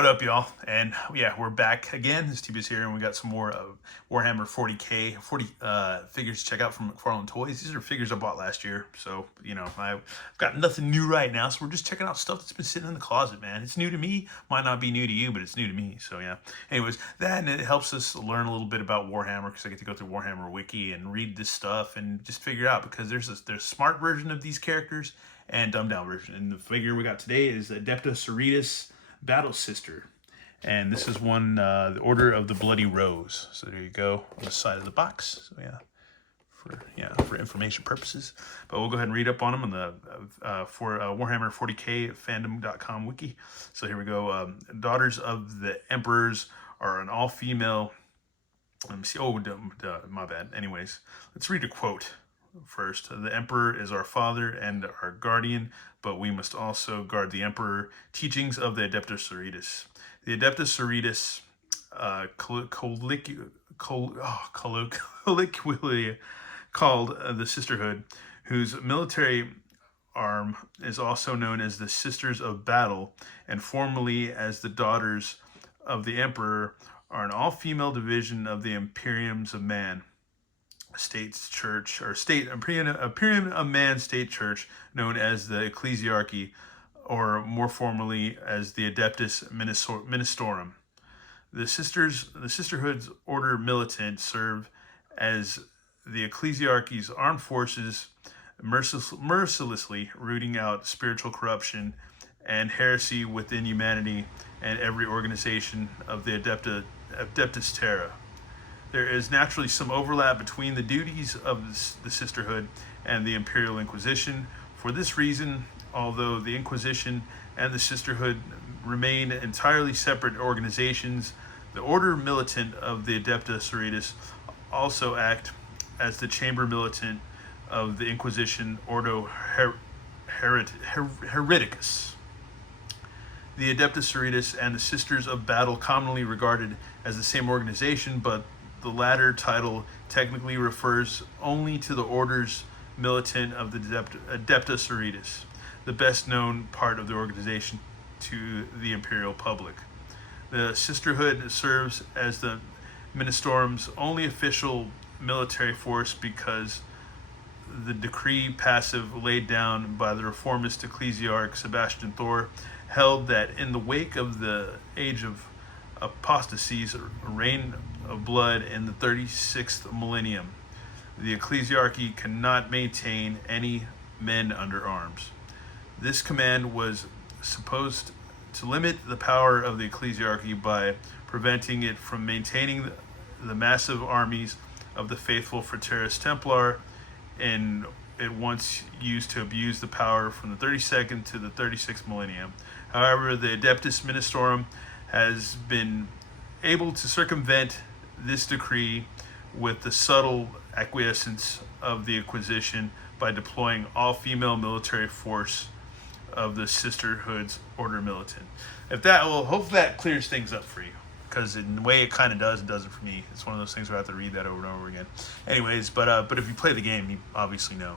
What up, y'all? And yeah, we're back again. This is here, and we got some more Warhammer 40k 40 figures to check out from Mcfarlane Toys. These are figures I bought last year, so you know I've got nothing new right now. So we're just checking out stuff that's been sitting in the closet, man. It's new to me, might not be new to you, but it's new to me. So yeah. Anyways, that and it helps us learn a little bit about Warhammer because I get to go through Warhammer Wiki and read this stuff and just figure it out because there's a smart version of these characters and dumbed down version. And the figure we got today is Adepta Sororitas Battle Sister, and this is one, the Order of the Bloody Rose. So there you go on the side of the box. So for information purposes. But we'll go ahead and read up on them on the Warhammer 40k fandom.com wiki. So here we go. Daughters of the Emperors are an all-female. Let me see. Oh, my bad. Anyways, let's read a quote first. The Emperor is our father and our guardian, but we must also guard the Emperor. Teachings of the Adepta Sororitas. The Adepta Sororitas, colloquially called the Sisterhood, whose military arm is also known as the Sisters of Battle, and formerly as the Daughters of the Emperor, are an all-female division of the Imperiums of Man States Church, or Imperium of Man State Church, known as the Ecclesiarchy, or more formally as the Adeptus Ministorum. The Sisterhood's order militant serve as the Ecclesiarchy's armed forces, mercilessly rooting out spiritual corruption and heresy within humanity and every organization of the Adeptus Terra. There is naturally some overlap between the duties of the Sisterhood and the Imperial Inquisition. For this reason, although the Inquisition and the Sisterhood remain entirely separate organizations, the Order Militant of the Adepta Sororitas also act as the Chamber Militant of the Inquisition Ordo Hereticus. The Adepta Sororitas and the Sisters of Battle commonly regarded as the same organization, but the latter title technically refers only to the Order's Militant of the Adepta Sororitas, the best known part of the organization to the Imperial public. The Sisterhood serves as the Ministorum's only official military force because the decree passive laid down by the reformist ecclesiarch Sebastian Thor held that in the wake of the age of apostasies, a reign of blood in the 36th millennium, the ecclesiarchy cannot maintain any men under arms. This command was supposed to limit the power of the ecclesiarchy by preventing it from maintaining the massive armies of the faithful Fraternis Templar, and it once used to abuse the power from the 32nd to the 36th millennium. However, the Adeptus Ministorum has been able to circumvent this decree with the subtle acquiescence of the Inquisition by deploying all-female military force of the Sisterhood's Order Militant. If that will, hopefully that clears things up for you, because in the way it kind of does, it doesn't for me. It's one of those things where I have to read that over and over again. Anyways, but if you play the game, you obviously know.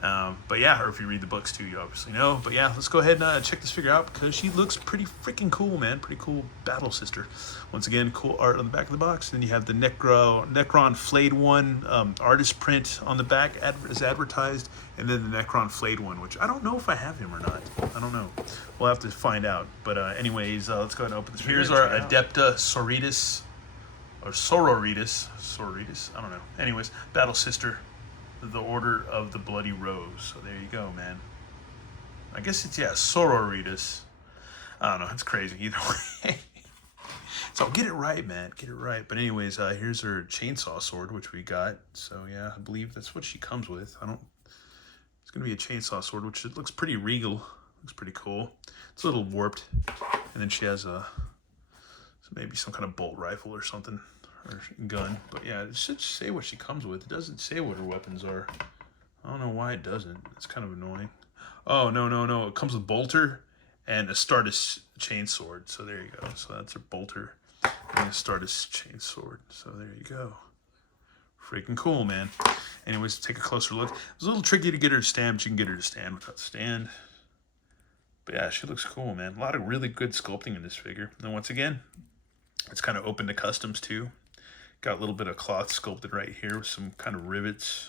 But yeah, or if you read the books too, you obviously know. But yeah, let's go ahead and check this figure out because she looks pretty freaking cool, man. Pretty cool battle sister. Once again, cool art on the back of the box. Then you have the Necron Flayed one artist print on the back as advertised, and then the Necron Flayed one, which I don't know if I have him or not. I don't know. We'll have to find out. But anyways, let's go ahead and open this. Here's our Adepta Sororitas, or Sororitas. I don't know. Anyways, battle sister. The Order of the Bloody Rose. So there you go, man. I guess it's, yeah, Sororitas. I don't know. It's crazy. Either way. So get it right, man. Get it right. But anyways, here's her chainsaw sword, which we got. So yeah, I believe that's what she comes with. It's going to be a chainsaw sword, which it looks pretty regal. Looks pretty cool. It's a little warped. And then she has maybe some kind of bolt rifle or something. Or gun, but yeah, it should say what she comes with. It doesn't say what her weapons are. I don't know why it doesn't. It's kind of annoying. Oh, no. It comes with bolter and a Astartes chainsword. So there you go. So that's her bolter and a Astartes chainsword. So there you go. Freaking cool, man. Anyways, take a closer look. It was a little tricky to get her to stand, but you can get her to stand without stand. But yeah, she looks cool, man. A lot of really good sculpting in this figure. And once again, it's kind of open to customs too. Got a little bit of cloth sculpted right here with some kind of rivets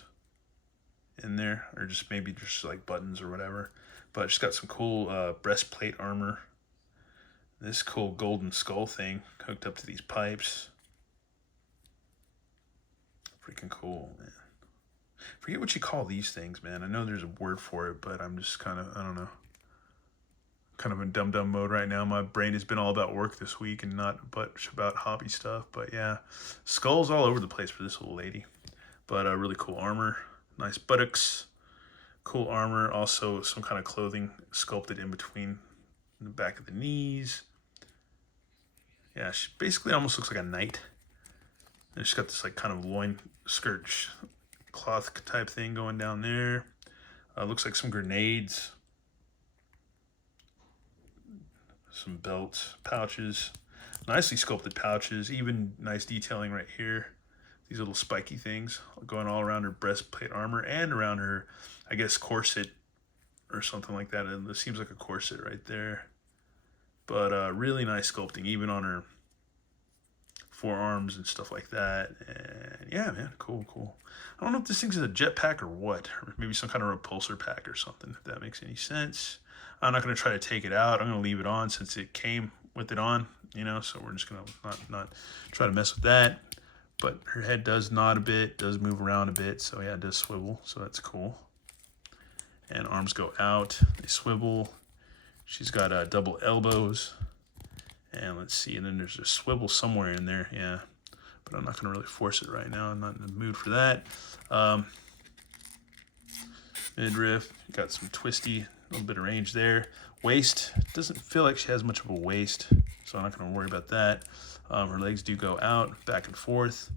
in there, or just maybe just like buttons or whatever. But she's got some cool breastplate armor. This cool golden skull thing hooked up to these pipes. Freaking cool, man. Forget what you call these things, man. I know there's a word for it, but I'm just kind of, I don't know, kind of in dumb mode right now. My brain has been all about work this week and not much about hobby stuff. But yeah, skulls all over the place for this little lady. But really cool armor, nice buttocks, cool armor. Also some kind of clothing sculpted in between the back of the knees. Yeah, she basically almost looks like a knight. And she's got this like kind of loin skirt cloth type thing going down there. Looks like some grenades. Some belts, pouches, nicely sculpted pouches, even nice detailing right here. These little spiky things going all around her breastplate armor and around her, I guess, corset or something like that. And it seems like a corset right there. But really nice sculpting, even on her forearms and stuff like that. And yeah, man, cool. I don't know if this thing's a jetpack or what, or maybe some kind of repulsor pack or something, if that makes any sense. I'm not going to try to take it out. I'm going to leave it on since it came with it on, you know, so we're just going to not try to mess with that. But her head does nod a bit, does move around a bit, so yeah, it does swivel, so that's cool. And arms go out, they swivel. She's got double elbows. And let's see, and then there's a swivel somewhere in there, yeah. But I'm not going to really force it right now. I'm not in the mood for that. Midriff, got some twisty, a little bit of range there. Waist, doesn't feel like she has much of a waist, so I'm not going to worry about that. Her legs do go out, back and forth.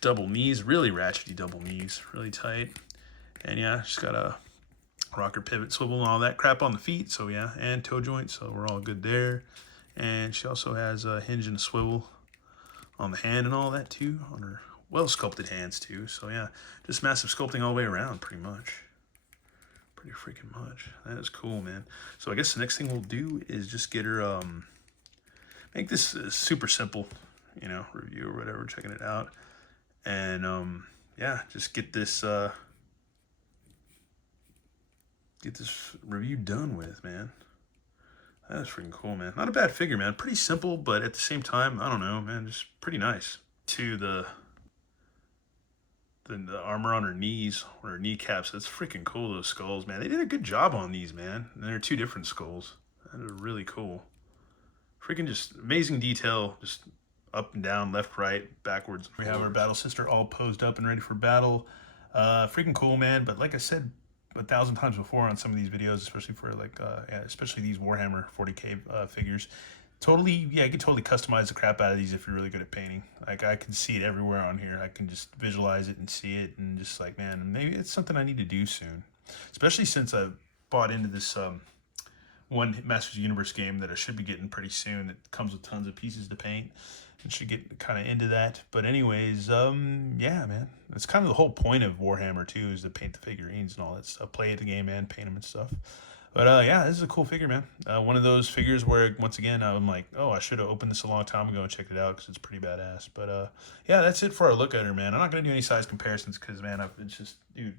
Double knees, really ratchety double knees, really tight. And yeah, she's got a rocker pivot swivel and all that crap on the feet, so yeah, and toe joints, so we're all good there. And she also has a hinge and a swivel on the hand and all that too, on her well-sculpted hands too. So yeah, just massive sculpting all the way around, pretty much. Pretty freaking much. That is cool, man. So I guess the next thing we'll do is just get her, make this super simple, you know, review or whatever, checking it out. And yeah, just get this review done with, man. That is freaking cool, man. Not a bad figure, man. Pretty simple, but at the same time, I don't know, man, just pretty nice. To the armor on her knees, or her kneecaps, that's freaking cool, those skulls, man. They did a good job on these, man. And they're two different skulls. That is really cool. Freaking just amazing detail, just up and down, left, right, backwards. We have our battle sister all posed up and ready for battle. Freaking cool, man. But like I said 1,000 times before on some of these videos, especially for like, especially these Warhammer 40K figures, totally, yeah, you can totally customize the crap out of these if you're really good at painting. Like, I can see it everywhere on here. I can just visualize it and see it, and just like, man, maybe it's something I need to do soon. Especially since I've bought into this one Masters of the Universe game that I should be getting pretty soon. It comes with tons of pieces to paint. And should get kind of into that. But anyways, yeah, man. That's kind of the whole point of Warhammer too, is to paint the figurines and all that stuff. Play the game and paint them and stuff. But yeah, this is a cool figure, man. One of those figures where, once again, I'm like, oh, I should have opened this a long time ago and checked it out because it's pretty badass. But yeah, that's it for our look at her, man. I'm not going to do any size comparisons because, man, it's just, dude,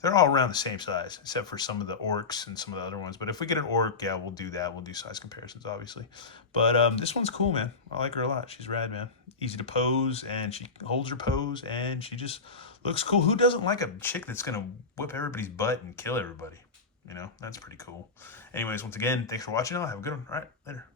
they're all around the same size, except for some of the orcs and some of the other ones. But if we get an orc, yeah, we'll do that. We'll do size comparisons, obviously. But this one's cool, man. I like her a lot. She's rad, man. Easy to pose, and she holds her pose, and she just looks cool. Who doesn't like a chick that's going to whip everybody's butt and kill everybody? You know, that's pretty cool. Anyways, once again, thanks for watching. I'll have a good one. All right, later.